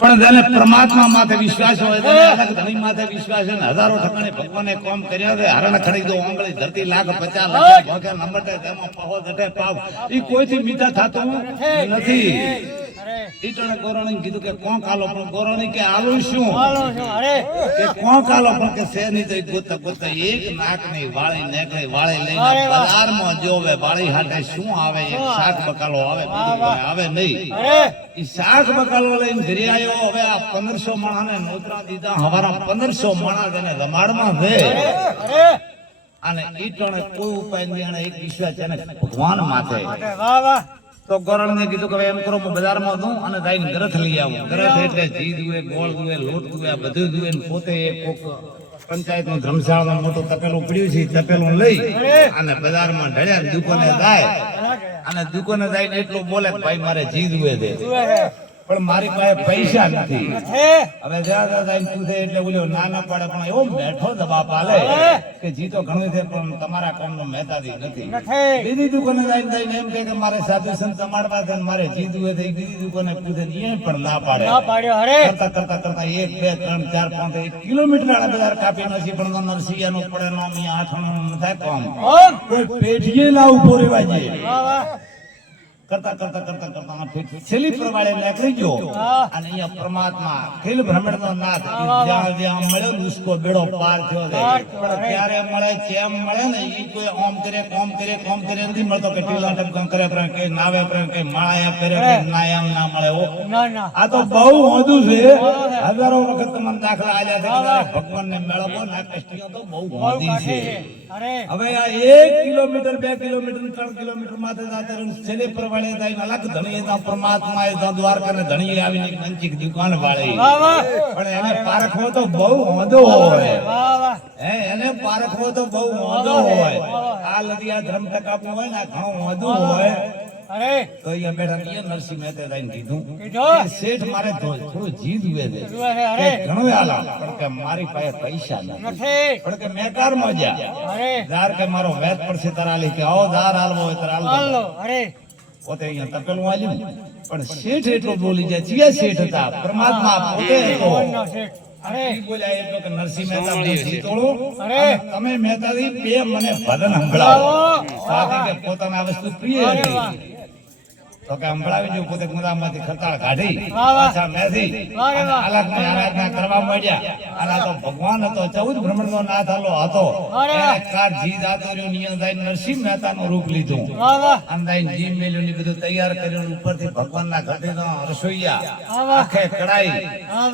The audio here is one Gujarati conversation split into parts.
પણ જેને પરમાત્મા માથે વિશ્વાસ હોય તેને અલગ ધણી માથે વિશ્વાસ છે ને હજારો ઠકાણે ભગવાને કામ કર્યા છે હરણ ખડી દો આંગળી ધરતી લાખ 50 લાખ ભોગે નંબરટે તેમાં પહો જટે પાવ ઈ કોઈથી મીઠા થાતું નથી ઈટણે ગોરાણી કીધું કે કોણ કાલો પણ ગોરાણી કે આલું શું કે કોણ કાલો પણ કે સે ની તો ગોતા ગોતા એક નાક ની વાળી નેકળી વાળી લઈને બજારમાં જોવે વાળી હાટે શું આવે એક શાક બકાલો આવે બીજું કોઈ આવે નહીં ઈ શાક બકાલો લઈને ઘરે આવ્યો હવે આ 1500 માણાને નોતરા દીધા હવારા 1500 માણા તેને રમાડમાં છે અને ઈટણે કોઈ ઉપાય નહીં અને એક વિશ્વાસ છે ને ભગવાન માથે વાહ વાહ તો ગોરણ ને કીધું કે એમ કરો હું બજારમાં દઉં અને જઈને ગ્રથ લઈ આવું ગ્રથ એટલે ઘી દુએ ગોળ દુએ લોટ દુએ બધું દુએ પોતે એક પંચાયત નું ધર્મશાળામાં મોટું તપેલું પડ્યું છે તપેલું લઈ અને બજારમાં ઢળ્યા દુકાને જાય અને દુકાને જઈને એટલું બોલે કે ભાઈ મારે ઘી દુએ દે પણ મારી પાસે પૈસા નથી હવે જ્યાં જઈને પૂછે એટલે બોલ્યો ના ના પાડે પણ એવો બેઠો દબાવ પાલે કે જી તો ઘણું છે પણ તમારા કામનો મહેતાજી નથી બીજી દુકાને જઈને એમ કે મારે સાધુ સંત જમાડવા છે મારે જી દુએ થઈ બીજી દુકાને પૂછે એ પણ ના પાડે કરતા કરતા કરતા 1 2 3 4 5 1 કિલોમીટર આડા બજાર કાપી નથી પણ નરસિંહ નું પડે નો મી આઠણું નથી કામ કોઈ પેઢીએ ના ઉભો રહેવા જોઈએ કરતા કરતા કરતા કરતા છેલ્લી પ્રવાળે નીકળી ગયો અને અહીંયા પરમાત્મા ખેલ બ્રહ્માંડનો નાથ જ્યાં જ્યાં મળ્યો ને ઉસકો બેડો પાર થયો છે પણ ક્યારે મળે કેમ મળે ને ઈ કોઈ ઓમ કરે નથી મળતો કે ટીલા ટપકમ કરે પ્રેમ કે નાવે પ્રેમ કે માળાયા કરે કે નાયામ ના મળે ઓ આ તો બહુ હોદું છે હજારો વખત તમને દાખલા આલ્યા છે કે ભગવાનને મેળવો ના કષ્ટીઓ તો બહુ હોદી છે હવે આ 1 કિલોમીટર 2 કિલોમીટર 3 કિલોમીટર માથે જાતે છેલ્લે પ્રવાળે અલગ ધણી પરમાત્મા એ દ્વારકા ને ધણી આવીને કંચીક દુકાન વાળી પણ એને પારખવો તો બહુ હોદો હોય એને પારખવો તો બહુ હોદો હોય આ લડિયા ધર્મ ટકાપું હોય ને ઘણું હોદો હોય તો અહીંયા બેઠા નરસિંહ મહેતા જઈને કીધું કે શેઠ મારે થોડું જીદ હુએ છે ઘણું આલા પણ કે મારી પાસે પૈસા નથી પણ કે મેં કાર માં જાર કે મારો વેત પડશે તરાલી કે આવો દાર હાલવો હોય તરાલ પોતે અહીંયા તપેલું આલ્યું પણ શેઠ એટલો બોલી જાય જીયા શેઠ હતા પરમાત્મા પોતે હતો બોલ્યા એટલો કે નરસિંહ મહેતા તમે મહેતાજી બે મને ભજન સંભળાવો સાથી કે પોતાના વસ્તુ પ્રિય હતી તો કે સંભળાવી જો પોતે મુદામાંથી ખતાળ કાઢી પાછા મેથી આલાકની આરાધના કરવા માંડ્યા અને તો ભગવાન હતો 14 બ્રહ્માંડનો નાથ હતો એને કાર જીદ આતો રહ્યો નિયમ જાય નરસિંહ મહેતાનું રૂપ લીધું અને જાય જીમ મેલ્યું ને બધું તૈયાર કર્યું ઉપરથી ભગવાનના ઘરેનો રસોઈયા આખે કડાઈ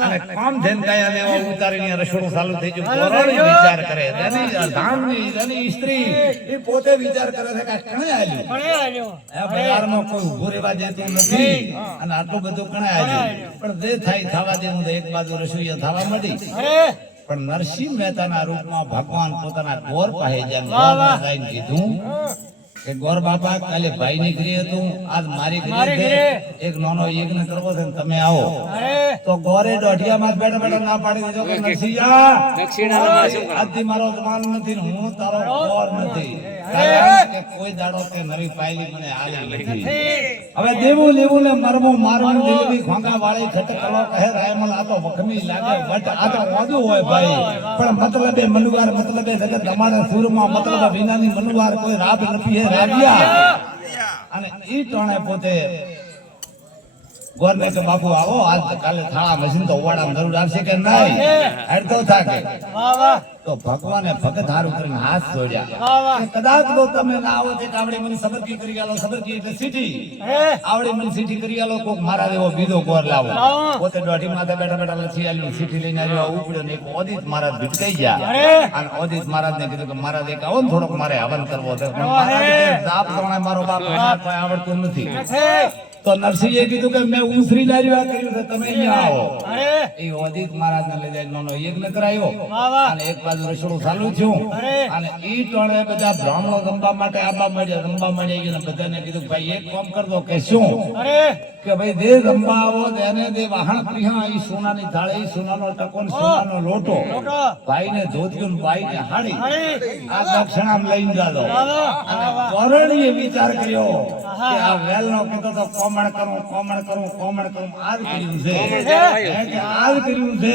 અને કામ ધન ગાયા દેવા ઉતારીને રસોડું ચાલુ થઈ ગયું ગોરણી વિચાર કરે એની ધામની એની સ્ત્રી એ પોતે વિચાર કરે છે કે કણે આલ્યું આ બજારમાં કોઈ ઉભો રહેવા દેતું નથી અને આટલું બધું કણે આલ્યું પણ જે થાય થવા દે હું એક બાજુ રસોઈયા થવા માંડી પણ નરસિંહ મહેતાના રૂપમાં ભગવાન પોતાના ગોર પાસે જઈને કીધું કે ગોર બાપા કાલે ભાઈ ની ઘરે હતું આજ મારી ઘરે છે એક નાનો યજ્ઞ કરવો છે તમે આવો તો ગોરે દોઢિયામાં બેઠા બેઠા ના પાડી દીધો કે નરસિંહા આજથી મારો જમાન નથી હું તારો ગોર નથી કે કોઈ દાડો કે નવી પાયલી મને આલે નથી હવે દેવું લેવું ને મરવું મારવું દેવી ખોંગા વાળી ખટકલો કહે રાયમલ આ તો વખમી લાગે બટ આ તો મોદું હોય ભાઈ પણ મતલબે મનુવાર મતલબે જગત તમારે સુરમાં મતલબ વિનાની મનુવાર કોઈ રાબ નથી હે રાબિયા અને ઈ ટોણે પોતે ગોરને કે બાપુ આવો આજ કાલે થાળા મશીન તો ઓવાડામાં જરૂર આવશે કે નહીં હેડતો થાકે તો ભગવાને ભગત હારું કરીને હાથ જોડ્યા કદાચ તો તમે ના આવો તે આવડે મને સબરકી કરી આલો સબરકી એટલે સીટી આવડે મને સીટી કરી આલો કોક મારા દેવો બીજો ગોર લાવો પોતે દોઢી માથે બેઠા બેઠા લસી આલ્યું સીટી લઈને આવ્યો ઉપડ્યો ને એક ઓદિત મહારાજ ભટકાઈ ગયા અને ઓદિત મહારાજ ને કીધું કે મહારાજ એક આવો ને થોડોક મારે હવન કરવો છે જાપ કરવાનો મારો બાપ આવડતું નથી તો નરસિંહે કીધું કે મેં ઉસરી લાર્યું કર્યું છે તમે અહીંયા આવો એ ઓદિત મહારાજ ને લઈ જાય નાનો યજ્ઞ કરાયો અને એક બાજુ રસોડું ચાલુ થયું અને ઈ ટોણે બધા બ્રાહ્મણો રમવા માટે આબા મળ્યા બધાને કીધું ભાઈ એક કામ કર દો કે શું કે ભાઈ જે રમવા આવો એને દે વાહણ પ્રિયા ઈ સોનાની થાળી ઈ સોનાનો ટકો ને સોનાનો લોટો ભાઈ ને ધોતિયું ને ભાઈ ને હાડી આ દક્ષિણામ લઈને જાજો અને કરણીએ વિચાર કર્યો કે આ વેલનો કીધો તો કોમ કોમણ કરું આજ કર્યું છે કે આજ કર્યું છે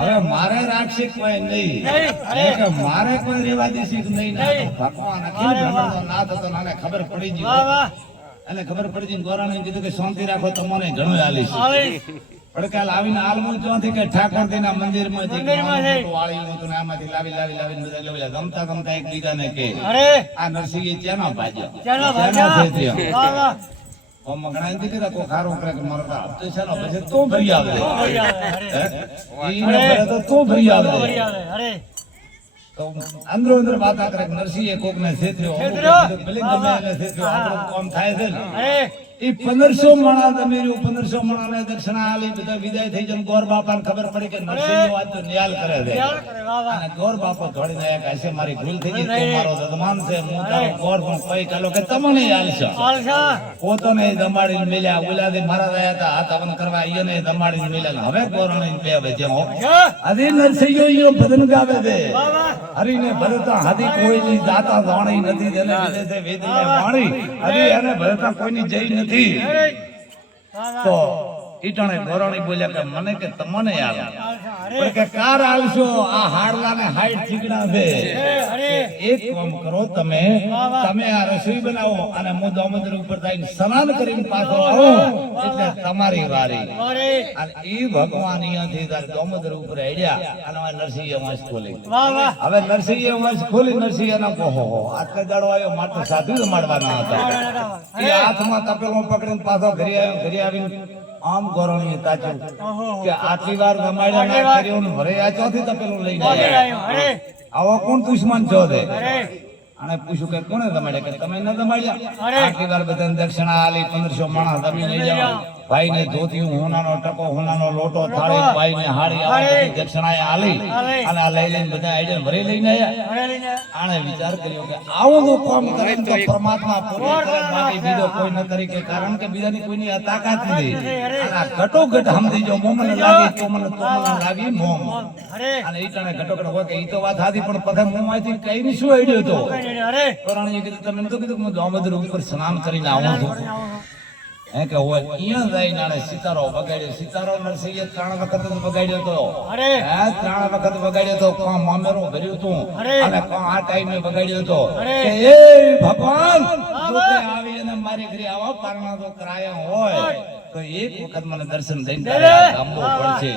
હવે મારે રાખશે કોઈ નહીં કે મારે કોઈ રેવા દેશે નહીં ના તો ભગવાન અખિલ બ્રહ્માંડનો નાથ હતો નાને ખબર પડી ગઈ અને ખબર પડી ગઈ ગોરાણે કીધું કે શાંતિ રાખો તમને ઘણું આલીશ પડકાલ આવીને આલમું ચોથી કે ઠાકોરજીના મંદિરમાં જે વાળ્યું હતું ને આમાંથી લાવી બધા ગમતા એકબીજાને કે આ નરસિંહ ચેનો ભાજ્યો મગણા દીધી રાખો ખારો કરે કે મારો હપ્તો છે ને પછી તું ભરી આવે તો તું ભરી આવે તો અંદરો અંદર વાતા કરે નરસિંહે કોક ને છેતર્યો ભલે ગમે એને છેતર્યો આપણું કામ થાય છે ને એ 1500 માણા દમેર્યું 1500 માણાને દક્ષિણા આલી બધા વિદાય થઈ જન ગોર બાપાને ખબર પડી કે નરસિંહ વાત તો નિયાલ કરે છે અને ગોર બાપો દોડીને આયા કે છે મારી ભૂલ થઈ ગઈ તું મારો દમાન છે હું તારો ગોર પણ કોઈ કાલો કે તમને આલશો પોતોને દમાડીને મેલ્યા ઓલાદે મારા રહ્યા હતા હાથ હવન કરવા આઈને દમાડીને મેલ્યા હવે ગોરણે બે વજ્યો આદિ નરસિંહયો યો ભજન ગાવે છે હરીને ભરતા હાથી કોઈની જાતા જાણી નથી જેને વિદેશે વેદને વાણી હરી એને ભરતા કોઈની જઈ નથી તો ઈટણે ગોરાણી બોલ્યા કે મને કે તમને આલે કે કાર આલશો આ હાડલાને હાઈટ ચીકણા છે એક કામ કરો તમે આ રસોઈ બનાવો અને હું દામોદર ઉપર જઈને સ્નાન કરીને પાછો આવું એટલે તમારી વારી અને ઈ ભગવાન અહીંયાથી દામોદર ઉપર હેડ્યા અને નરસિંહ વંશ ખોલી હવે નરસિંહ વંશ ખોલી નરસિંહ ના કહો આટલે દાડો આવ્યો માટે સાધુ રમાડવાના હતા એ હાથમાં તપેલું પકડીને પાછો ઘરે આવીને આમ ગોરણીએ તાચ્યું કે આટલી વાર રમાડ્યા ના કર્યો ને ભરે આ ચોથી તપેલું લઈને આવ્યા આવો કોણ દુશ્મન છો તે અને પૂછ્યું કે કોણે રમાડ્યા કે તમે ન રમાડ્યા આટલી વાર બધાને દક્ષિણા આલી 1500 માણસ જમી લઈ જાવ ભાઈ ને ધોતિયું હોનાનો ટકો હોનાનો લોટો થાળી ભાઈ ને હાડી આવા દક્ષિણાએ આલી અને આ લઈ લઈને બધા આઈડે ભરી લઈને આયા આણે વિચાર કર્યો કે આવો જો કામ કરે તો પરમાત્મા પૂરો કરે બાકી બીજો કોઈ ન કરી કે કારણ કે બીજાની કોઈની તાકાત નથી અને આ ઘટોઘટ સમજી જો મોમન લાગી તો મને લાગી મોમ અને ઈટાણે ઘટોઘટ હોય કે ઈ તો વાત સાચી પણ પછી મોમાંથી કઈ શું આઈડ્યો તો પુરાણીએ કીધું તમે તો કીધું હું દામોદર ઉપર સ્નાન કરીને આવું છું હે કે હોય અહીંયા જઈને આને સિતારો વગાડ્યો સિતારો નરસિંહે 3 વખત વગાડ્યો તો હે 3 વખત વગાડ્યો તો કોણ મામેરો ભર્યું તું અને કોણ આ ટાઈમે વગાડ્યો તો કે એ ભગવાન જોતે આવી અને મારી ઘરે આવા પારણા તો કરાયા હોય તો એક વખત મને દર્શન દઈને ગામો પડશે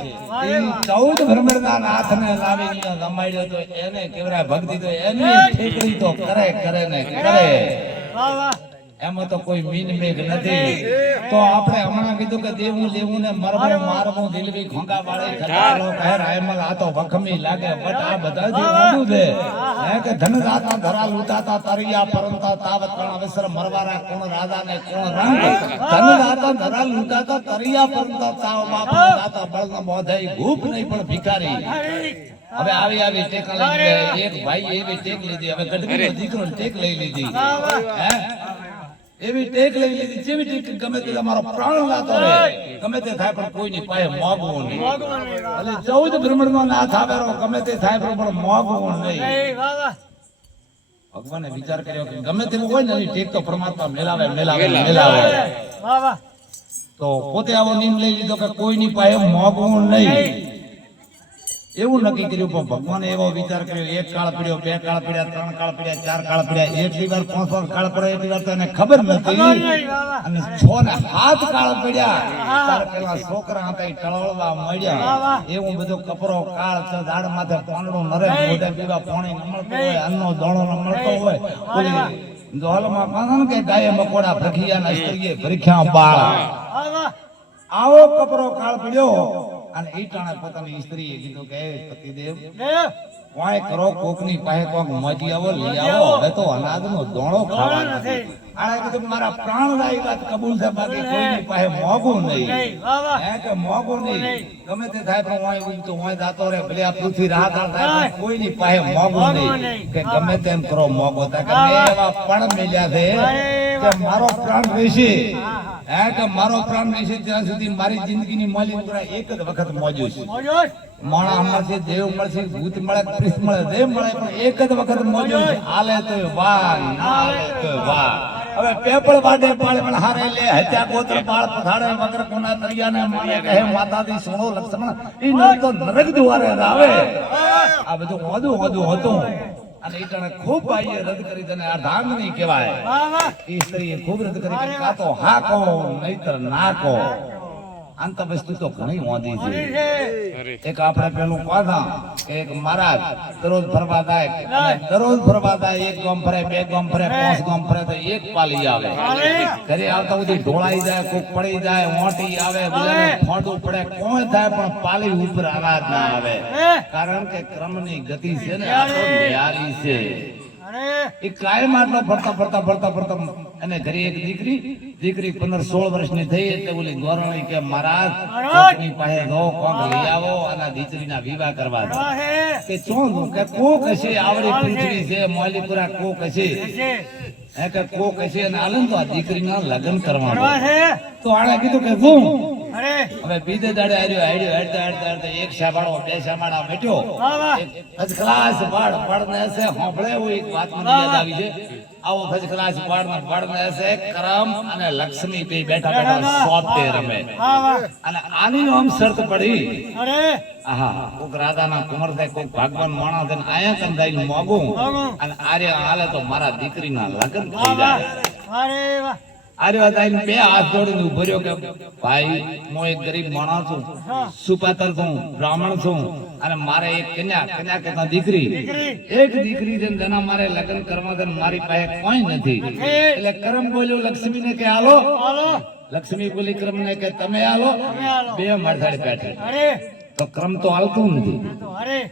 એ 14 ભ્રમરના નાથને લાવીને રમાડ્યો તો એને કેવરા ભક્તિ તો એની ઠેકડી તો કરે ને કરે વાહ વાહ એમાં તો કોઈ મીન મેઘ નથી તો આપણે હમણાં કીધું કે દેવું લેવું ને મારવું દિલવી ખોંગા વાળે ખટાલો પહેર આયમલ આ તો વખમી લાગે બટ આ બધા જે મોડું છે હે કે ધન દાતા ધરા લૂટાતા તરિયા પરંતા તાવત કણ અવસર મરવારા કોણ રાજા ને કોણ રંગ ધન દાતા ધરા લૂટાતા તરિયા પરંતા તાવ બાપા દાતા બળના મોધાઈ ભૂપ નહીં પણ ભિખારી હવે આવી ટેક લઈ એક ભાઈ એવી ટેક લીધી હવે ગઢવીનો દીકરો ટેક લઈ લીધી હે એવી ટેક લઈ લીધી જેવી ટેક ગમે તે તમારો પ્રાણ લાતો રહે ગમે તે થાય પણ કોઈની પાસે મોગવું નહીં એટલે 14 બ્રહ્માંડનો નાથ આવેરો ગમે તે થાય પણ મોગવું નહીં ભગવાને વિચાર કર્યો કે ગમે તેવું હોય ને એની ટેક તો પરમાત્મા મેલાવે તો પોતે આવો નિયમ લઈ લીધો કે કોઈની પાસે મોગવું નહીં એવું નક્કી કર્યું પણ ભગવાને એવો વિચાર કર્યો એક કાળ પડ્યો બે કાળ પડ્યા 3 કાળ પડ્યા 4 કાળ પડ્યા એટલી વાર 5 કાળ પડે એટલી વાર તો એને ખબર નથી અને 6 ને 7 કાળ પડ્યા તાર પેલા છોકરા હતા ટળવળવા મળ્યા એવું બધું કપરો કાળ તો ઝાડ માથે પાંદડું નરે મોઢે પીવા પાણી નમળતો હોય અન્નો દોણો નમળતો હોય ઓલી દોલમાં પાનન કે ગાય મકોડા પ્રખિયાના સ્ત્રીએ ભરીખ્યા બાળ આવો કપરો કાળ પડ્યો અને ઈટાણે પોતાની સ્ત્રીએ કીધું કે પતિદેવ વાય કરો કોકની પાસે કોક મજી આવો લઈ આવો હવે તો અનાજનો દોણો ખાવાનો નથી આણે કીધું મારા પ્રાણદાયી વાત કબૂલ છે બાકી કોઈની પાસે મોગું નહીં હે કે મોગું નહીં ગમે તે થાય પણ વાય ઉગતો વાય જાતો રે ભલે આ પૃથ્વી રાહત થાય કોઈની પાસે મોગું નહીં કે ગમે તેમ કરો મોગો તા કે એવા પણ મેલ્યા છે કે મારો પ્રાણ રહેશે હે કે મારો પ્રાણ રહેશે ત્યાં સુધી મારી જિંદગીની માલિક એક જ વખત મોજું છે માણા મળશે દેવ મળશે ભૂત મળે પ્રિસ્ત મળે દેવ મળે પણ એક જ વખત મોજો હાલે તો વાહ ના હાલે તો વાહ હવે પેપળ વાડે પાળે પણ હારે લે હત્યા ગોત્ર બાળ પથાડે વગર કોના તરિયાને માને કહે માતાજી સુણો લક્ષ્મણ ઈ નર તો નરક દ્વારે આવે આ બધું હોદું હતું અને ઈટણે ખૂબ આઈએ રદ કરી તને આ ધાંગ નહીં કહેવાય ઈ સ્ત્રીએ ખૂબ રદ કરી કા તો હા કહો નહીતર ના કહો અંત વસ્તુ તો ઘણી મોદી છે એક આપણે પેલું કહા એક મહારાજ દરરોજ ફરવા જાય એક ગામ ફરે બે ગામ ફરે પાંચ ગામ ફરે તો એક પાલી આવે ઘરે આવતા સુધી ઢોળાઈ જાય કોક પડી જાય મોટી આવે બધાને ફોડું પડે કોઈ થાય પણ પાલી ઉપર આવાજ ના આવે કારણ કે ક્રમની ગતિ છે ને આ તો ન્યારી છે એ કાયમ આટલો ફરતા અને ઘરે એક દીકરી 15-16 વર્ષની થઈ એટલે ઓલી ગોરણી કે મહારાજ કોકની પાસે ગો કોક લઈ આવો અને દીકરીના વિવાહ કરવા કે ચોં કે કોક હશે આવડી પૃથ્વી છે મોલીપુરા કોક હશે હે કે કોક હશે અને આલન તો આ દીકરીના લગ્ન કરવાના તો આણે કીધું કે હું હવે બીજે દાડે આડ્યો એક શાબાળો બે શાબાળા બેઠો એક ક્લાસ પાડને હશે હોંભળે એવું એક વાત મને યાદ આવી છે આવો ફર્સ્ટ ક્લાસ પાડને હશે કરમ અને લક્ષ્મી બે બેઠા સોપતે રમે અને આની આમ શરત પડી આહા કોક રાધાના કુંવર થાય કોક ભગવાન માણા થાય આયા કંદાઈ મોગું અને આરે હાલે તો મારા દીકરીના લગ્ન થઈ જાય અરે વાહ આરે વાતાઈને બે હાથ જોડીને ઉભો રહ્યો કે ભાઈ હું એક ગરીબ માણસ છું સુપાતર છું બ્રાહ્મણ છું અને મારે એક કન્યા કે દીકરી એક દીકરી છે જેના મારે લગ્ન કરવા છે મારી પાસે કોઈ નથી એટલે કરમ બોલ્યો લક્ષ્મીને કે હાલો લક્ષ્મી બોલી કરમને કે તમે હાલો બે મારધાડે બેઠે તો ક્રમ તો હાલતું નથી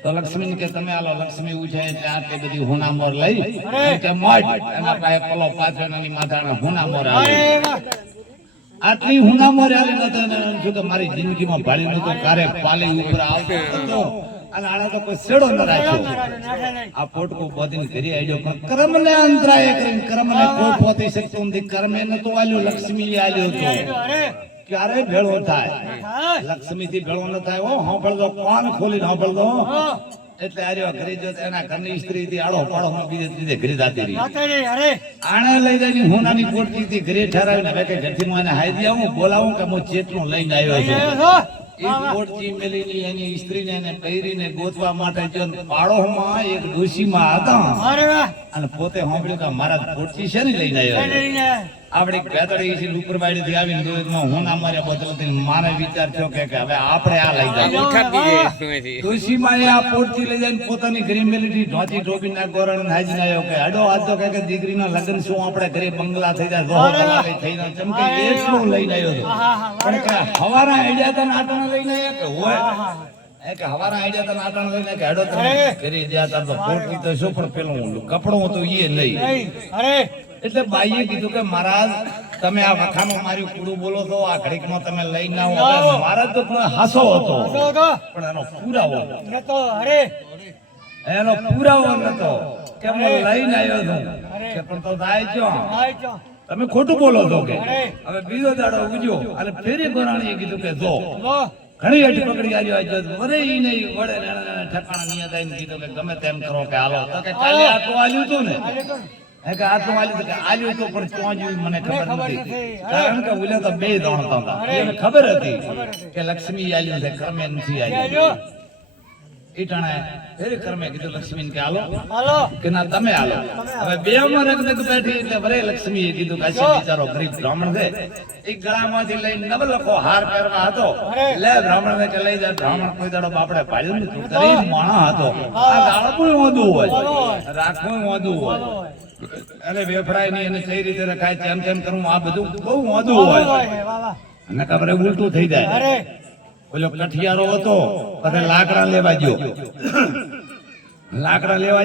તો લક્ષ્મી કે તમે હાલો લક્ષ્મી ઉઠે એટલે આટલી બધી હુનામોર લઈ કે મોટ એના પાસે પલો પાછળની માથાને હુનામોર આવે આટલી હુનામોર આલી નતો શું કે મારી જિંદગીમાં ભાળી નતો કારે પાલી ઉપર આવતો હતો અને આને તો કોઈ છેડો ન રાખ્યો આ પોટકો બોધીને ઘરે આવ્યો પણ કર્મને અંતરાય કરીને કર્મને કોઈ પોતી શકતો નથી કર્મે નતો આલ્યો લક્ષ્મી આલ્યો તો ક્યારે ભેળો થાય લક્ષ્મી થી ભેળો ન થાય સાંભળતો કોણ ખોલીને સાંભળતો એટલે આર્યો ઘરે જો એના ઘરની સ્ત્રી થી આડો પાડો બીજે ઘરે જાતી રહી આણે લઈ જઈને હોનાની પોટકી થી ઘરે ઠરાવીને હવે કે ઘરથી હું એને હાઈ આવું બોલાવું કે હું ચેટલું લઈને આવ્યો છું એ પોટકી મેલીની એની સ્ત્રીને એને પહેરીને ગોતવા માટે જો પાડોમાં એક ડોશીમાં હતા અને પોતે સાંભળ્યું કે મારા પોટકી છે ને લઈને આવ્યો આપણે બેતડી છે ઉપર બાડી થી આવીને દોરમાં હું ના મારે બદલતી મારે વિચાર થયો કે હવે આપણે આ લઈ જાય તુલસીમાં આ પોટથી લઈ જઈને પોતાની ઘરે મેલીથી ઢોચી ઢોબીના ગોરણ હાજી આવ્યો કે અડો આજ તો કે દીકરીના લગ્ન શું આપણે ઘરે બંગલા થઈ જાય રોહ કલાલી થઈને ચમકે એટલું લઈને આવ્યો પણ કે હવારા આઈડિયા તને આટણા લઈને આવ્યા કે હોય કે હવારા આઈડિયા તને આટણા લઈને કે અડો તમે ઘરે જ્યાં તાર તો પોટકી તો શું પણ પેલું કપડું તો એ નહીં અરે એટલે બાઈએ કીધું કે મહારાજ તમે આ વખાનું માર્યું કુડું બોલો તો આ ઘડીકમાં તમે લઈને આવો મહારાજ તો હાસો હતો પણ એનો પુરાવો નતો એનો પુરાવો નતો કે હું લઈને આવ્યો છું કે પણ તો જાય છો તમે ખોટું બોલો છો કે હવે બીજો દાડો ઉગ્યો અને ફેરી ગોરાણીએ કીધું કે જો ઘણી અડી પકડી આવ્યો આજો વરે ઈ નહીં વડે ઠેકાણા નિયત આવીને કીધું કે ગમે તેમ કરો કે હાલો તો કે કાલે આટલું આલ્યું હતું ને કે આટલું આલ્યું તો પણ ક્યાં જોયું મને ખબર નથી કારણ કે ઓલે તો બે દોણતા હતા એને ખબર હતી કે લક્ષ્મી આલ્યું છે કર્મે નથી આલ્યું ઈટાણે ફેરી કર્મે કીધું લક્ષ્મીને કે હાલો કે ના તમે હાલો હવે બે માં રગદગ બેઠી એટલે વરે લક્ષ્મીએ કીધું કે આ બિચારો ગરીબ બ્રાહ્મણ છે એ ગળામાંથી લઈને નવલખો હાર પહેરવા હતો લે બ્રાહ્મણને કે લઈ જાય બ્રાહ્મણ કોઈ દાડો બાપડે પાડ્યું નથી ગરીબ માણસ હતો આ ગાળપું વાંધું હોય રાખવું વાંધું હોય અને વેફરાય ની એને કઈ રીતે રખાય તેમ તેમ કરવું આ બધું બહુ વાંધું હોય અને ખબર ઉલટું થઈ જાય પેલો કઠિયારો હતો પછી લાકડા લેવા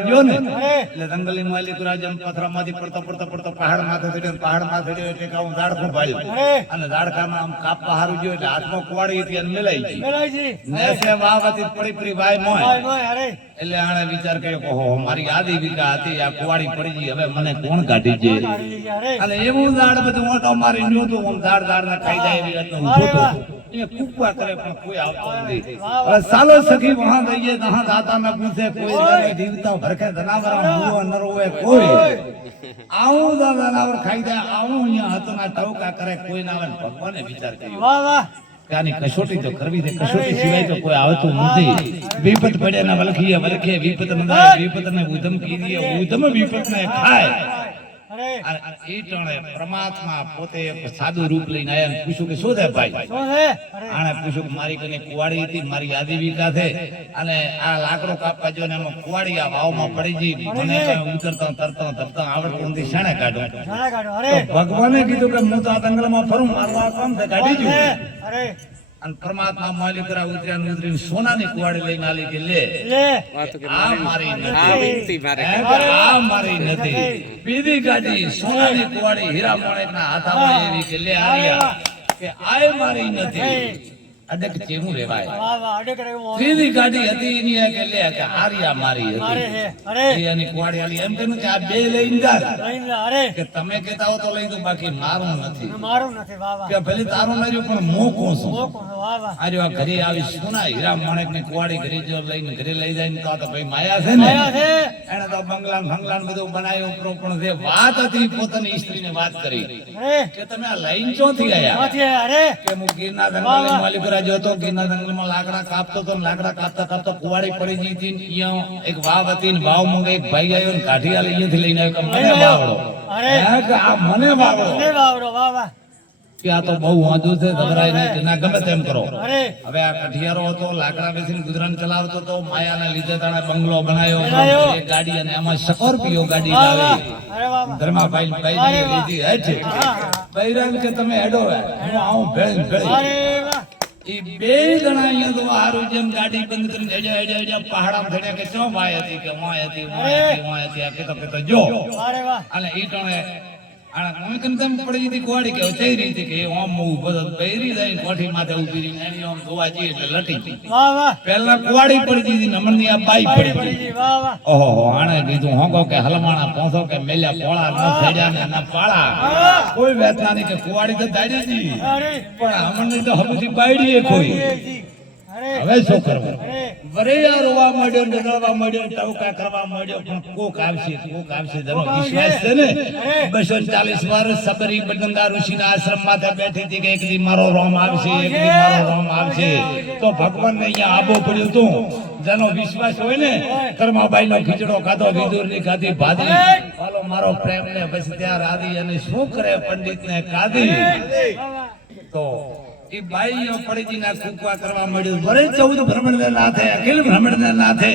ગયો ને એટલે જંગલી માલિક રાજન પથરામાંથી પડતો પહાડ માથે ચડ્યો એટલે કામ ઝાડખું પાડ્યું અને ઝાડખામાં આમ કાપવા હારું ગયો એટલે હાથમાં કુવાડી હતી અને મેલાઈ ગઈ નેસે વાવતી પડી વાય મોય એટલે આણે વિચાર કર્યો કે હો મારી આધી વિકા હતી આ કુવાડી પડી ગઈ હવે મને કોણ કાઢી છે અને એવું ઝાડ બધું ઓટો મારી ન્યું હતું આમ ઝાડ ના ખાઈ જાય એવી રીતનું ઊભું હતું અહીંયા કૂકવા કરે પણ કોઈ આવતો નથી. હવે સાલો સખી વહાં દઈએ તહાં દાતા ન પૂછે કોઈ કરે જીવતા ભરખે જનાવર મૂવો નર હોય કોઈ આવું જનાવર ખાઈ જાય આવું અહીંયા હતના ટવકા કરે કોઈ ના આવે ને ભગવાને વિચાર કર્યો વાહ વાહ આની કસોટી તો કરવી છે કસોટી સિવાય તો કોઈ આવતું નથી. વિપત પડે ના વલખીએ વલખે વિપત નદાય વિપત ને ઉધમ કીધીએ ઉધમ વિપત ને ખાય. અરે અને એ ટાણે પરમાત્મા પોતે એક સાદું રૂપ લઈને આયા અને પૂછ્યું કે શું છે ભાઈ? શું છે અરે આણે પૂછ્યું કે મારી કને કુવાડી હતી મારી આજીવિકા છે અને આ લાકડો કાપવા જો ને એમાં કુવાડી આ વાવમાં પડી ગઈ મને કાંઈ ઉતરતા તરતા આવડતું નથી શાણે કાઢું? શાણા કાઢો તો અરે ભગવાને કીધું કે હું તો આ દંગલમાં ફરું મારવા કામ છે કાઢી કોણ છે? જુ અરે અને પરમાત્મા માલિકરા ઉતરીને સોનાની કુવાડી લઈને આલી કે લે લે આ મારી નથી આ મારી નથી બીજી ગાડી સોનાની કુવાડી હીરા મોણેકના હાથામાં એવી કે લે આર્યા કે આય મારી નથી અડક ચેવું રેવાય. વાહ વાહ અડે કરે હું ત્રીજી ગાડી હતી એની એ કે લે કે આર્યા મારી અરે હતી હે અરે એ એની કુવાડી આલી એમ કહ્યું કે આ બે લઈને જા લઈને અરે કે તમે કહેતા હો તો લઈ દઉં બાકી મારું નથી. મારું નથી વાહ વાહ કે ભલે તારું નર્યું પણ મોકો છું વાહ વાહ આજો આ ઘરે આવી સોના હીરા માણેક ની કુવાડી ઘરે જો લઈને ઘરે લઈ જાય ને તો આ તો ભાઈ માયા છે ને આયા છે એને તો બંગલા ભંગલા બધું બનાવ્યું ઉપરો પણ જે વાત હતી પોતાની સ્ત્રીને વાત કરી અરે કે તમે આ લઈને ચોથી આયા ક્યાંથી અરે કે હું ગીરના જંગલની માલિકરા જોતો ગીરના જંગલમાં લાકડા કાપતો તો ને લાકડા કાપતા કાપતા કુવાડી પડી ગઈ હતી ને અહીંયા એક વાવ હતી ને વાવ માં એક ભાઈ આવ્યો ને કાઢી આલી અહીંયાથી લઈને આવ્યો કે મને વાવડો અરે હે કે આ મને વાવડો ને વાવડો વાહ વાહ કે આ તો બહુ વાંધું છે ગભરાય નહીં કે ના ગમે તેમ કરો. અરે હવે આ કઠિયારો હતો લાકડા બેસીને ગુજરાન ચલાવતો તો માયાના લીધે તાણે બંગલો બનાવ્યો બનાવ્યો. એક ગાડી અને એમાં સ્કોર્પિયો ગાડી વાહ લાવી વાહ અરે વાહ વાહ ધર્માભાઈ ભાઈ લીધી હેઠે બૈરાન કે તમે હેડો હું આવું ભેળ ભેળ અરે વાહ ઈ બે જણા અહીંયા તો હારું જેમ ગાડી બંધ કરીને હેડ્યા પહાડામાં ચડ્યા કે ચો વાય હતી કે વાય હતી આ કેતો જો અરે વાહ અને ઈ ટાણે આના અમે કનતમ પડી હતી કુવાડી કે થઈ રહી હતી કે ઓમ ઊભો તો બૈરી જાય કોઠી માથે ઊભી રહીને એની ઓમ ધોવા જઈ એટલે લટી વાહ વાહ પહેલા કુવાડી પડી હતી નમણની આ બાઈ પડી હતી. વાહ વાહ ઓહો આણે કીધું હોંગો કે હલમાણા પોસો કે મેલ્યા પોળા ન થડ્યા ને ન પાળા કોઈ વેતના નહીં કે કુવાડી તો દાડી હતી અરે પણ અમણની તો હબુથી બાયડી એ ખોઈ. અરે હવે શું કરવું? અરે વરેયા રોવા માંડ્યો ને ગળવા માંડ્યો ને ટવકા કરવા માંડ્યો પણ કોક આવશે જેનો વિશ્વાસ છે ને 240 વર્ષ સબરી બદનગા ઋષિના આશ્રમ માથે બેઠી હતી કે એક દી મારો રોમ આવશે એક દી મારો રોમ આવશે તો ભગવાનને અહીંયા આબો પડ્યું તું જેનો વિશ્વાસ હોય ને કર્માબાઈ નો ખીચડો ખાધો વિદુર ની ખાધી ભાધી હાલો મારો પ્રેમ ને બસ ત્યાં રાધી અને શું કરે પંડિત ને કાધી તો એ બાઈઓ પડીજી ના કૂકવા કરવા મળ્યું વરે 14 ભ્રમણ ને નાથે અખિલ ભ્રમણ ને નાથે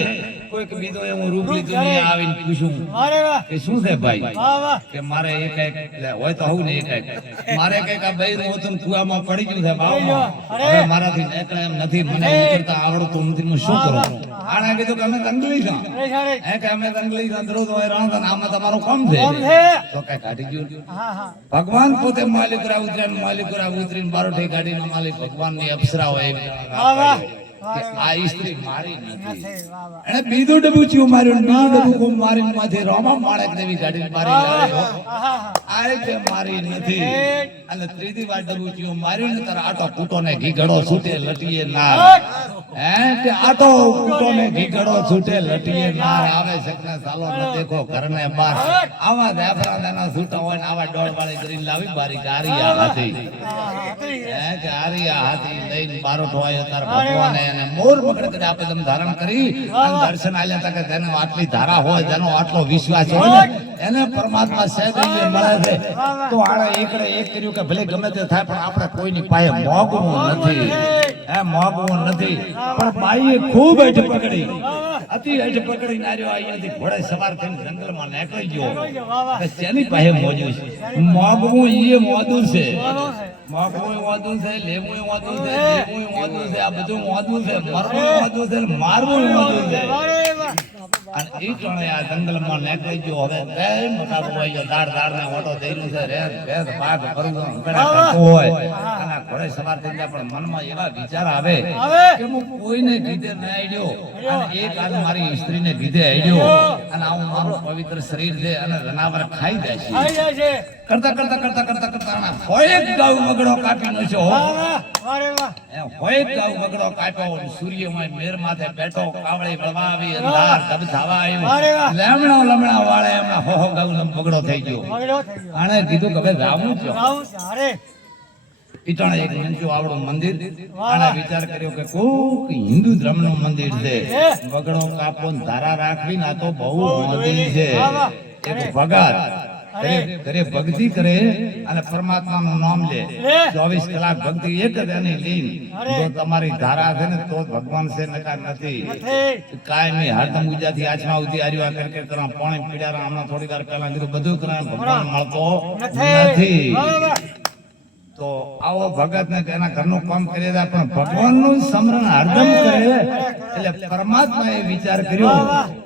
કોઈક બીજો એવું રૂપ લીધું ને આવીને પૂછ્યું અરે વાહ કે શું છે ભાઈ વાહ વાહ કે મારે એક હોય તો હોવ ને એક મારે કઈક આ બૈરું હતું ને કુવામાં પડી ગયું છે બાપમાં હવે મારાથી નીકળે એમ નથી મને ઉતરતા આવડતું નથી હું શું કરું આણે કીધું કે અમે દંગલી છો અરે હે કે અમે દંગલી છો દરોજ હોય રહો તો આમાં તમારું કામ છે કોમ છે તો કઈ કાઢી ગયું હા હા ભગવાન પોતે માલિકરા ઉતરીને બારોઠી ગાડીનો માલિક ભગવાનની અપ્સરા હોય વાહ વાહ કે આ સ્ત્રી મારી નથી નથી વાહ વાહ એને બીજું ડબુચિયું માર્યું ને બીજું ડબુકું મારીને માંથી રોમા માણેક દેવી ગાડી મારી લાવ્યો આહા હા આ કે મારી નથી અને ત્રીજી વાર ડબુચિયું માર્યું ને તારા આટો કૂટો ને ઘી ઘડો છૂટે લટીએ ના હે કે આટો કૂટો ને ઘી ઘડો છૂટે લટીએ ના આવે શકને સાલો ન દેખો ઘરને બાર આવા જાફરા દાના છૂટા હોય ને આવા ડોળ વાળી કરીને લાવી બારી કારિયા હતી હે કે આરિયા હાથી લઈને બારોઠો આવ્યો તાર ભગવાને એને મોર પકડ કરી આપે તમે ધારણ કરી અને દર્શન આલ્યા તા કે જેનો આટલી ધારા હોય જેનો આટલો વિશ્વાસ હોય ને એને પરમાત્મા સહેજ મળે છે તો આણે એકડે એક કર્યું કે ભલે ગમે તે થાય પણ આપણે કોઈની પાસે મોગવું નથી હે મોગવું નથી પણ બાઈએ ખૂબ હેઠ પકડી અતિ હેઠ પકડી નાર્યો અહીંયાથી ઘોડે સવાર થઈને જંગલમાં નીકળી ગયો કે જેની પાસે મોજું છે મોગવું એ મોદું છે મોગવું મોદું છે લેવું મોદું છે દેવું મોદું છે આ બધું મોદું છે મરવું મોદું છે મારવું મોદું છે અને ઈ ટણે આ જંગલમાં નીકળી ગયો હવે બે મોટા બોવાઈ ગયો દાડ ને ઓટો દઈનું છે રે ભેદ ભાગ ભરું હંગડા કરતો હોય અને ઘોડે સવાર થઈ જાય પણ મનમાં એવા વિચાર આવે કે હું કોઈને કીધે ન આડ્યો અને એક આજ મારી સ્ત્રીને કીધે આડ્યો અને આવું મારું પવિત્ર શરીર છે અને જનાવર ખાઈ જાય છે આવી જાય છે કરતા આના હોય એક ગાવ વગડો કાપી નશો વાહ વાહ વારે વાહ હોય એક ગાવ વગડો કાપ્યો સૂર્યમાં મેર માથે બેઠો કાવળી વળવા આવી અંધાર દબ થવા વારે વાહ. આવ્યું લમણા વાળે એમના હો ગાવ વગડો થઈ ગયો વગડો થઈ ગયો આણે કીધું કે હવે રાવણ છો રાવ છે અરે ઈટાણે એક મંચું આવડું મંદિર આણે વિચાર કર્યો કે કોક હિન્દુ ધર્મનું મંદિર છે વગડો કાપો ને ધારા રાખવી ના તો બહુ મંદિર છે એક ભગત ઘરે ભક્તિ કરે અને પરમાત્માનું નામ લે 24 કલાક ભક્તિ એક જ એની લીન જો તમારી ધારા છે ને તો ભગવાન છે નકાર નથી કાયમી હરદમ ઉજાથી આચમા ઉધી આર્યા કર કરા પાણી પીડારા હમણાં થોડી વાર પહેલા કીધું બધું કરે ભગવાન મળતો નથી તો આવો ભગત ને તેના ઘરનું કામ કરી દે પણ ભગવાનનું સ્મરણ હરદમ કરે એટલે પરમાત્મા એ વિચાર કર્યો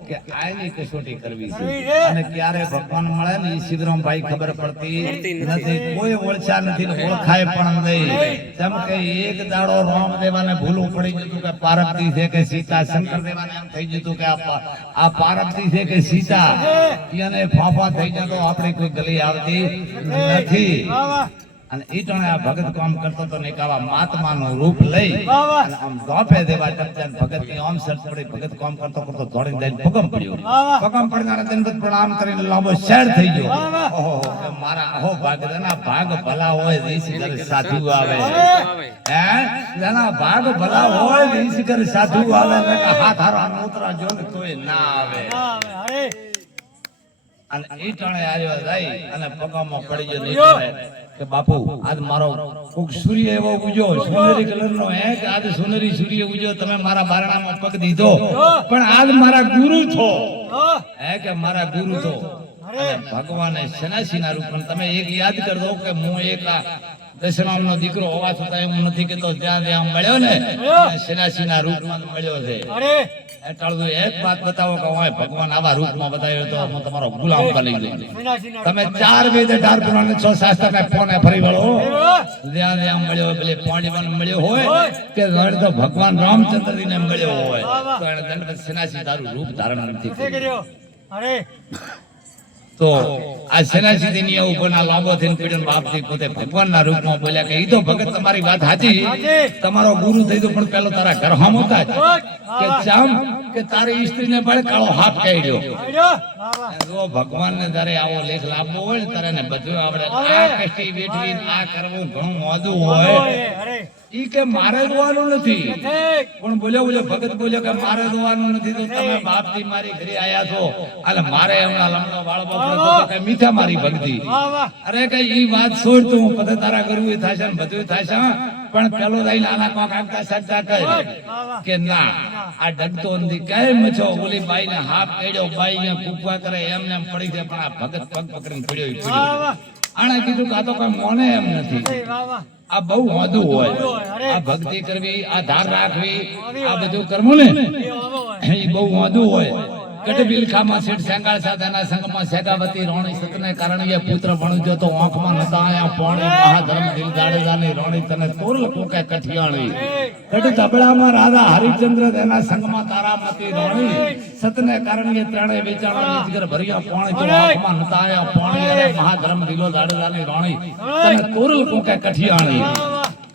કે આની કસોટી કરવી છે અને ક્યારે ભગવાન મળે ને એ સિદ્ધરામ ભાઈ ખબર પડતી નથી કોઈ ઓળખા નથી ને ઓળખાય પણ નહીં જેમ કે એક દાડો રામદેવાને ભૂલું પડી ગયું કે પાર્વતી છે કે સીતા શંકર દેવાને એમ થઈ ગયું કે આ પાર્વતી છે કે સીતા એને ફાફા થઈ જતો આપણે કોઈ ગલી આવતી નથી અને ઈ ટણે આ ભગત કામ કરતો તો ને આવા મહાત્માનું રૂપ લઈ અને આમ ધોપે દેવા ટપચાન ભગત ની આમ સર પડી ભગત કામ કરતો કરતો દોડીને જઈને પગમ પડ્યો પગમ પડીને દંડવત પ્રણામ કરીને લાંબો શેર થઈ ગયો ઓહો કે મારા અહો ભાગના ભાગ ભલા હોય રીસી ઘર સાધુ આવે હે જેના ભાગ ભલા હોય રીસી ઘર સાધુ આવે ને હાથ હારો નોતરા જો ને તોય ના આવે અરે અને ઈ ટણે આવ્યો જાય અને પગમાં પડી ગયો નીકળે કે બાપુ આજ મારો કોક સૂર્ય એવો ઉગ્યો સોનેરી કલર નો હે કે આજ સોનેરી સૂર્ય ઉગ્યો તમે મારા બારણામાં પગ દીધો પણ આજ મારા ગુરુ છો હે કે મારા ગુરુ છો ભગવાને સન્યાસી ના રૂપમાં તમે એક યાદ કરી દો કે હું એક દશરામ નો દીકરો હોવા છતાં હું નથી કેતો જ્યાં જ્યાં મળ્યો ને સન્યાસી ના રૂપમાં મળ્યો છે અરે એટલે એક વાત બતાવો કે હોય ભગવાન આવા રૂપમાં બતાવ્યો તો હું તમારો ગુલામ બની ગયો તમે 4 વેદ 18 પુરાણ 6 શાસ્ત્ર ને ફોને ફરી વળો જ્યાં જ્યાં મળ્યો ભલે પાણીમાં મળ્યો હોય કે તો ભગવાન રામચંદ્રજી ને મળ્યો હોય તો એને દંડવત સન્યાસી તારું રૂપ ધારણ નથી કર્યું અરે તો આ સન્યાસી ની ઉપર ના લાંબો થઈને પીડન બાપથી પોતે ભગવાનના રૂપમાં બોલ્યા કે ઈ તો ભગત તમારી વાત સાચી તમારો ગુરુ થઈ તો પણ પેલો તારા ઘર હામોતા જ કે ચામ કે તારી સ્ત્રીને પણ કાળો હાથ કાઢ્યો જો ભગવાનને તારે આવો લેખ લાવવો હોય ને તારે ને બધું આવડે આ કષ્ટી વેઠવી આ કરવું ઘણું મોદું હોય ઈ કે મારે જોવાનું નથી પણ બોલ્યો ભગત બોલ્યો કે મારે જોવાનું નથી તો તમે બાપથી મારી ઘરે આયા છો એટલે મારે હમણાં લમણો વાળ બાપડો કે મીઠા મારી ભક્તિ અરે કે ઈ વાત છોડ તું પતે તારા કરવું થાશે ને બધું થાશે પણ પેલો દઈ નાના કોક આગતા સજ્જા કહે કે ના આ ડગતો નથી કેમ છો ઓલી બાઈ ને હાથ કેડ્યો બાઈ ને કૂકવા કરે એમને એમ પડી છે પણ આ ભગત પગ પકડીને પડ્યો આણે કીધું કે આ તો કઈ મોને એમ નથી આ બહુ વાદું હોય આ ભક્તિ કરવી આ ધાર રાખવી આ બધું કરવું ને એ બહુ વાદું હોય કટબિલખામાં શેઠ સેંગાળ સાથેના સંગમાં સેગાવતી રોણી સતને કારણે પુત્ર ભણજો તો આંખમાં નતા આયા પોણી મહાધર્મ દિલ જાડેજાની રોણી તને તોરલ કોકે કઠિયાણી કટ તબડામાં રાધા હરિચંદ્ર તેના સંગમાં તારામતી રોણી સતને કારણે ત્રણે વિચારવાની જીગર ભર્યા પોણી તો આંખમાં નતા આયા પોણી અરે મહાધર્મ દિલો જાડેજાની રોણી તને તોરલ કોકે કઠિયાણી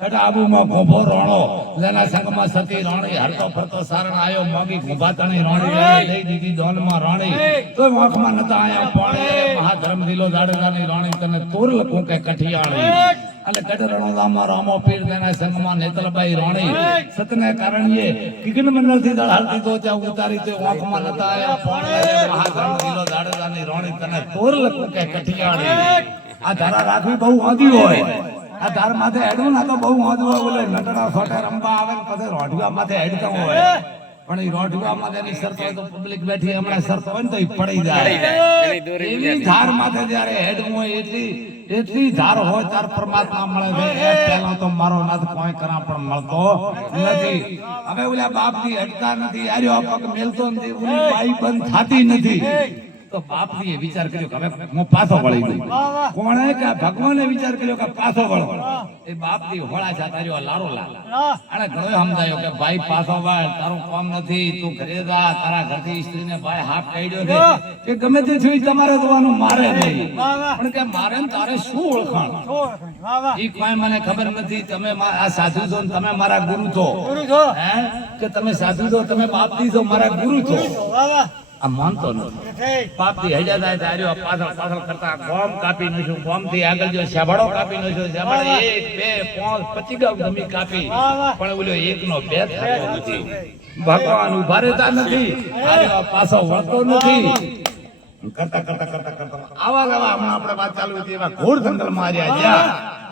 આબુમાં ગોભો રોણો જેના સંગમાં સતી રોણી હરતો ફરતો સારણ આયો મોગી ગુભાતણી રોણી લઈ દીધી દોનમાં રોણી તો આંખમાં નતા આયા પાણી મહાધર્મ દિલો જાડેજાની રોણી તને તોરલ કોકે કઠિયાણી અને કટરણોદામાં રામો પીર તેના સંગમાં નેતલબાઈ રોણી સતને કારણે કિગન મંડળ થી દળ હાલતી તો ત્યાં ઉતારી તો આંખમાં નતા આયા પાણી મહાધર્મ દિલો જાડેજાની રોણી તને તોરલ કોકે કઠિયાણી આ ધારા રાખવી બહુ આદી હોય આ ધાર માથે હેડવું ના તો બહુ વાંધું હોય બોલે નટડા ફોટે રંબા આવે ને પછી રોઢિયા માથે હેડતા હોય પણ એ રોટવામાં તેની શરત હોય તો પબ્લિક બેઠી હમણાં શરત હોય ને તો એ પડી જાય એની ધાર માથે જ્યારે હેડ હોય એટલી ધાર હોય તાર પરમાત્મા મળે છે એ પહેલો તો મારો નાથ કોઈ કરા પણ મળતો નથી હવે ઓલા બાપની હટકા નથી આર્યો પગ મેલતો નથી ઓલી બાઈ બંધ થાતી નથી તો બાપજીએ વિચાર કર્યો કે હવે હું પાછો વળી દઉં કોણે કે ભગવાને વિચાર કર્યો કે પાછો વળો એ બાપજી હોળા જાતાર્યો લારો લાલ અને ઘણો સમજાયો કે ભાઈ પાછો વળ તારું કામ નથી તું ઘરે જા તારા ઘરથી સ્ત્રીને ભાઈ હાફ કાઢ્યો છે કે ગમે તે થયું તમારે જોવાનું મારે નહીં પણ કે મારે ને તારે શું ઓળખાણ ઈ કોઈ મને ખબર નથી તમે આ સાધુ છો ને તમે મારા ગુરુ છો હે કે તમે સાધુ છો તમે બાપજી છો મારા ગુરુ છો આ માનતો નથી બાપજી હૈયા જાય તાર્યો પાછળ કરતા ગોમ કાપી નશું ગોમ થી આગળ જો શાબડો કાપી નશું શાબડો 1 2 5 25 ગામ જમી કાપી પણ ઓલો એકનો બે થતો નથી ભગવાન ઉભા રહેતા નથી આર્યો પાછો વળતો નથી કરતા આવા હમણાં આપણે વાત ચાલુ હતી એવા ઘોર જંગલ માં આવ્યા જ્યાં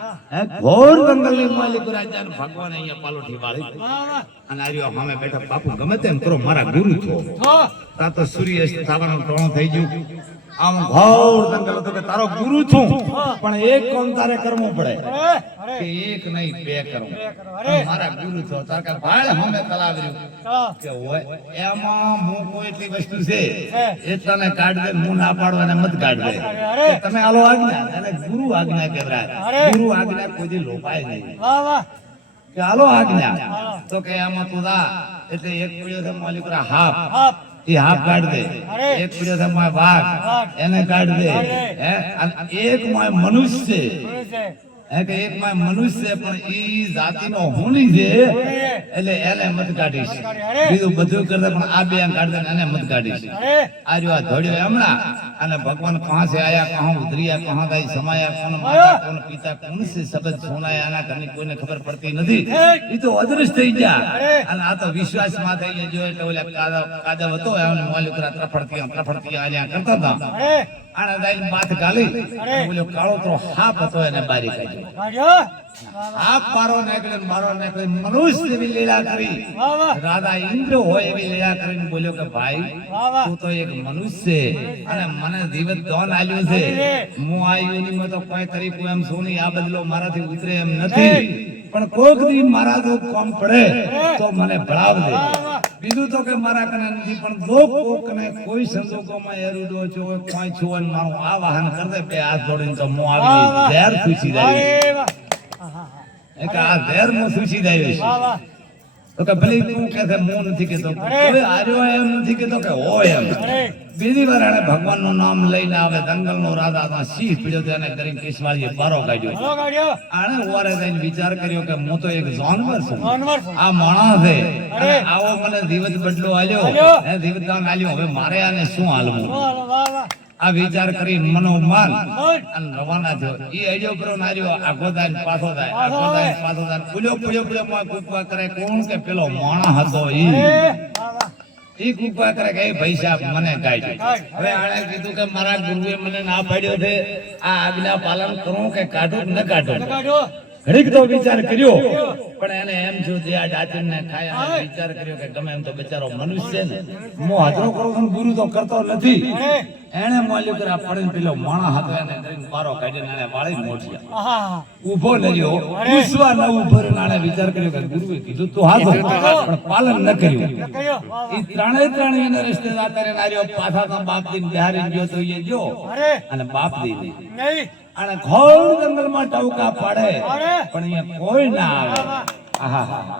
ઘોર જંગલ ની માલિક રાજા ભગવાન અહીંયા પાલોઠી વાળી અને આર્યો સામે બેઠા બાપુ ગમે તેમ કરો મારા ગુરુ છો તા તો સૂર્ય થવાનો ટોણો થઈ ગયું આમ ઘોર જંગલ હતો કે તારો ગુરુ છું પણ એક કામ તારે કરવું પડે કે એક નહીં બે કરવું મારા ગુરુ છો તાર કે ભાળ સામે તલાવ્યું કે હોય એમાં હું કોઈ એટલી વસ્તુ છે એટલાને કાઢ દે હું ના પાડવા ને મત કાઢ દે તમે આલો આજ્ઞા અને ગુરુ આજ્ઞા કહેવાય ગુરુ આજ્ઞા કોઈ લોપાય નહીં કે આલો આજ્ઞા તો કે આમાં તું જા એટલે એક પડ્યો છે માલિકરા હાફ એ હાફ કાઢ દે એક પડ્યો છે માય વાઘ એને કાઢ દે હે અને એક માય મનુષ્ય હે કે એક માય મનુષ્ય પણ ઈ જાતિનો હોની છે એટલે એને મત કાઢીશ બીજું બધું કરતા પણ આ બે કાઢ દે એને મત કાઢીશ આર્યો આ ધોડ્યો હમણાં અને ભગવાન કહા से आया कहां उतरिया कहां गई समाया कौन माता कौन पिता कौन से शब्द सुनाया આના ઘરની કોઈને ખબર પડતી નથી ઈ તો અદૃશ્ય થઈ ગયા અને આ તો વિશ્વાસ માં થઈ ગયો એટલે ઓલા કાદવ હતો એમને માલિકરા ત્રફડતી આલ્યા કરતા હતા આને દાઈ માથ ગાલી બોલ્યો કાળો તો હાપ હતો એને બારી કાઢ્યો હાપ મારો નીકળે મનુષ્ય એવી લીલા કરી રાધા ઇન્દ્ર હોય એવી લીલા કરીને બોલ્યો કે ભાઈ તું તો એક મનુષ્ય અને મને જીવન દાન આલ્યું છે હું આ યોનિમાં તો કોઈ તરીકે એમ સોની આ બદલો મારાથી ઉતરે એમ નથી પણ કોક દી મારા જો કામ પડે તો મને ભળાવ દે બીજું તો કે મારા કને નથી પણ જો કોક ને કોઈ સંજોગોમાં એરુડો છો કોઈ છુવન મારું આ વાહન કર દે બે હાથ જોડીને તો હું આવી ઝેર ખુશી જાય એક આ ઝેર માં ખુશી જાય તો કે ભલે તું કે છે હું નથી કેતો કોઈ આર્યો એમ નથી કેતો કે હોય એમ બીજી વાર આને ભગવાનનું નામ લઈને આવે જંગલનો રાજા સિંહ પીડ્યો તેને કરીને કેશવાળીએ બારો કાઢ્યો આને ઓરે જઈને વિચાર કર્યો કે હું તો એક જાનવર છું આ માણસ છે અને આવો મને જીવત બદલો આલ્યો હે જીવત દાન આલ્યો હવે મારે આને શું હાલવું આ વિચાર કરી મનોમાન અને રવાના થયો ઈ આઈડિયો કરો નાર્યો આખો દાન પાછો થાય પુલ્યો માં કૂકવા કરે કોણ કે પેલો માણસ હતો ઈ કૂકવા કરે કે ભાઈ સાહેબ મને કાઢ્યો હવે આણે કીધું કે મારા ગુરુએ મને ના પાડ્યો છે આ આજ્ઞા પાલન કરું કે કાઢું કે ન કાઢું ઘડીક તો વિચાર કર્યો પણ એને એમ જો જે આ ડાચન ને ખાયા વિચાર કર્યો કે ગમે એમ તો બિચારો મનુષ્ય ને હું હાજરો કરું છું ગુરુ તો કરતો નથી એને મોલ્યો કરે પડીને પેલો માણા હતો એને કરીને પારો કાઢીને એને વાળી મોઢિયા ઊભો લર્યો પૂછવા ન ઊભો નાણે વિચાર કર્યો કે ગુરુએ કીધું તો હાથો પણ પાલન ન કર્યું ઈ ત્રણે એને રસ્તે જાતા રે નાર્યો પાછા તો બાપ દીન બિહારી ગયો તો એ જો અને બાપ દી નહીં અને ઘોર જંગલમાં ટવકા પાડે પણ અહીંયા કોઈ ના આવે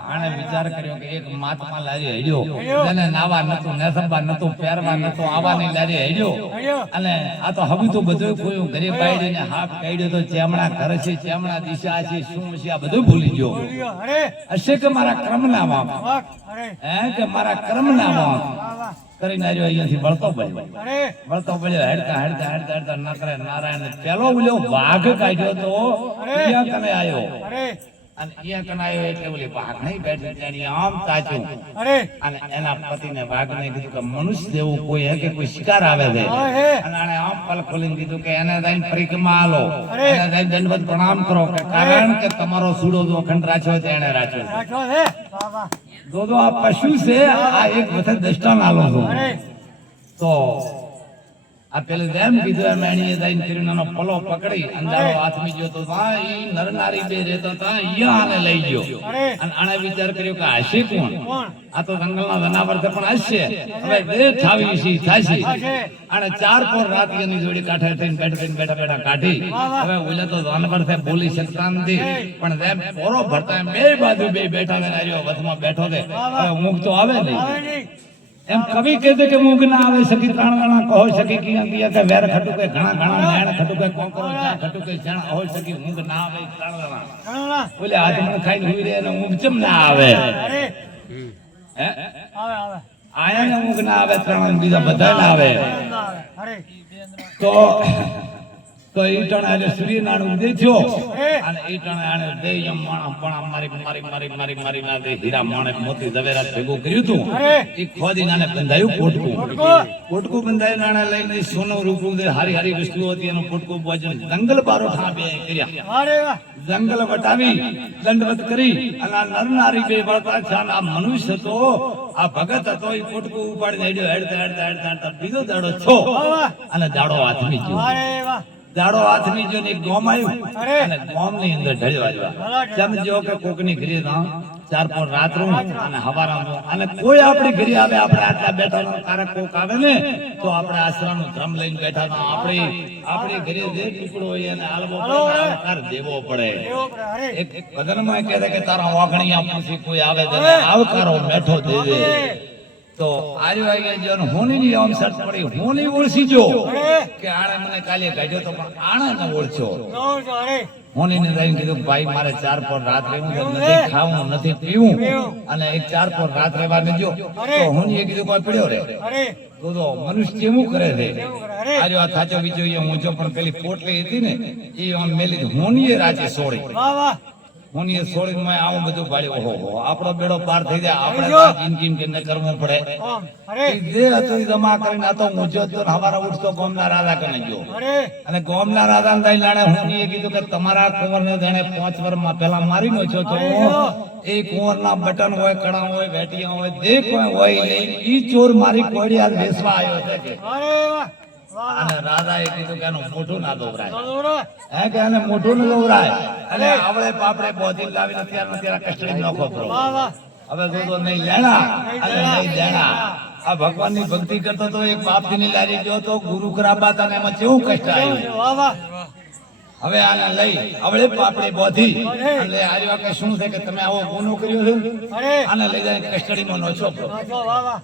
આને વિચાર કર્યો કે એક મહાત્મા લારી હેડ્યો એને નાવા નતું નેસબા નતું પહેરવા નતું આવાની લારી હેડ્યો અને આ તો હવે તો બધું કોઈ ઘરે બાયડીને હાફ કાઢ્યો તો ચેમણા ઘર છે ચેમણા દિશા છે શું છે આ બધું ભૂલી ગયો હશે કે મારા કર્મના વાંક હે કે મારા કર્મના વાંક કરીને આવ્યો અહીંયાથી વળતો પડ્યો હેડતા નકરે નારાયણ પેલો બોલ્યો વાઘ કાઢ્યો તો અહીંયા કને આવ્યો અને અહીંયા કને આવ્યો એટલે બોલી વાઘ નહીં બેઠી જાણી આમ તાચ્યું અને એના પતિને વાઘને કીધું કે મનુષ્ય જેવું કોઈ હે કે કોઈ શિકાર આવે છે અને આને આમ પલ ખોલીને કીધું કે એને જઈને પરિક્રમા આલો એને જઈને દંડવત પ્રણામ કરો કે કારણ કે તમારો સૂડો જો અખંડ રાખ્યો છે એને રાખ્યો છે. રાખો છે વાહ વાહ જો આ પશુ છે આ એક વખત દષ્ટાન આલો છું અરે તો આ પેલે જેમ કીધું એમ એણીએ જઈને કિરણાનો પલો પકડી અંધારો હાથમી ગયો તો ત્યાં ઈ નર નારી બે રહેતા હતા અહીંયા આને લઈ ગયો અરે અને આણે વિચાર કર્યો કે હશે કોણ કોણ આ તો જંગલના જનાવર છે પણ હશે હવે બે થાવી છે થાશે હશે. અને ચાર પોર રાત એની જોડી કાંઠે થઈને બેઠા બેઠા કાઢી હવે ઓલે તો જાનવર છે બોલી શકતા નથી પણ જેમ પોરો ભરતા એમ બે બાજુ બે બેઠા ને આર્યો વચમાં બેઠો છે હવે ઊંઘ તો આવે નહીં આવે નહીં એમ કવિ કહે કે ઊંઘ ના આવે સખી ત્રણ ગણા કહો સખી કિયા કે વેર ખટુ કે ઘણા ઘણા મેણ ખટુ કે કોકરો ચા ખટુ કે જણ હોય સખી ઊંઘ ના આવે ત્રણ ગણા ઘણોલા બોલે આજ મને ખાઈને હુઈ રહે અને ઊંઘ ચમ ના આવે અરે હે આવે આવે આયા ને ઊંઘ ના આવે ત્રણ બીજા બધા ના આવે આવે અરે તો ઈ ટણે આજે સૂર્યનારાયણ ઉદય થયો અરે અને ઈ ટણે આને દે એમ માણા પણ મારી ના દે હીરા માણેક મોતી ઝવેરાત ભેગું કર્યું તું અરે ઈ ખોદી નાને બંધાયું પોટકું પોટકો પોટકું બંધાયું નાણે લઈને સોનું રૂપું દે હારી હારી વસ્તુઓ હતી એનું પોટકું બોજન જંગલ બારો ઠા બે કર્યા અરે વાહ જંગલ વટાવી દંડવત કરી અને આ નર નારી બે વળતા છે અને આ મનુષ્ય તો આ ભગત હતો ઈ પોટકું ઉપાડીને હેડતા બીજો દાડો છો વાહ અને દાડો હાથમી ગયો અરે વાહ દાડો હાથમી ગયો ને એક ગોમ આવ્યું અરે અને ગોમ ની અંદર ઢળ્યો આવ્યા સમજો કે કોકની ઘરે જાઉં ચાર પાંચ રાત રહું અને હવારામાં અને કોઈ આપણી ઘરે આવે આપણે આટલા બેઠા નો કારક કોક આવે ને તો આપણે આશરાનું ધ્રમ લઈને બેઠા તો આપણી ઘરે જે ટુકડો હોય એને આલવો પડે આવકાર દેવો પડે એવો પડે અરે એક ભજનમાં કહે છે કે તારા વાઘણિયા પૂછી કોઈ આવે તેને આવકારો મેઠો દેજે તો આર્યો આવી ગયો અને હોનીની આમ શરત પડી હોની ઓળખી જો અરે કે આણે મને કાલે કાઢ્યો તો પણ આણે ન ઓળખ્યો નો અરે હોનીને જઈને કીધું કે ભાઈ મારે ચાર પર રાત રહેવું છે નથી ખાવું નથી પીવું અને એક ચાર પર રાત રહેવા નજો તો હોનીએ કીધું કોઈ પડ્યો રે અરે તો મનુષ્ય કેવું કરે છે કેવું કરે અરે આર્યો આ થાચો બીજો એ ઊંચો પણ પેલી પોટલી હતી ને એ આમ મેલી હોનીએ રાચે સોળી વાહ વાહ હોનીએ સોળીને મેં આવું બધું પાડ્યું ઓહો આપણો બેડો પાર થઈ જાય આપણે જિંદગી કે ન કરવું પડે ઓમ અરે ઈ જે હતું ઈ જમા કરીને આ તો ઊંચો તો ને હવારે ઉઠતો ગોમના રાજા કને ગયો અરે અને ગોમના રાજા ને લાણે હુંએ કીધું કે તમારા કુંવરને જાણે 5 વર્ષમાં પહેલા મારી નો છો તો એ કુંવરના બટન હોય કડા હોય વેટિયા હોય જે કોઈ હોય નહીં ઈ ચોર મારી કોડી આજ વેસવા આવ્યો છે કે અરે વાહ વાહ અને રાજાએ કીધું કે એનું મોઢું ના દોવરાય દોરો હે કે એને મોઢું ન દોવરાય અને આવડે પાપડે બોધી લાવીને ત્યારે કસ્ટડી નોખો કરો વાહ વાહ હવે તો નહીં લેણા અને નહીં દેણા આ ભગવાનની ભક્તિ કરતો તો એક બાપજી ની લારી ગયો તો ગુરુ કરાબા તને એમાં કેવું કષ્ટ આવ્યું વાહ વાહ હવે આને લઈ આવડે પાપડે બોધી એટલે આર્યો કે શું છે કે તમે આવો ગુનો કર્યો છે અરે આને લઈ જાય કસ્ટડીમાં નોચો વાહ વાહ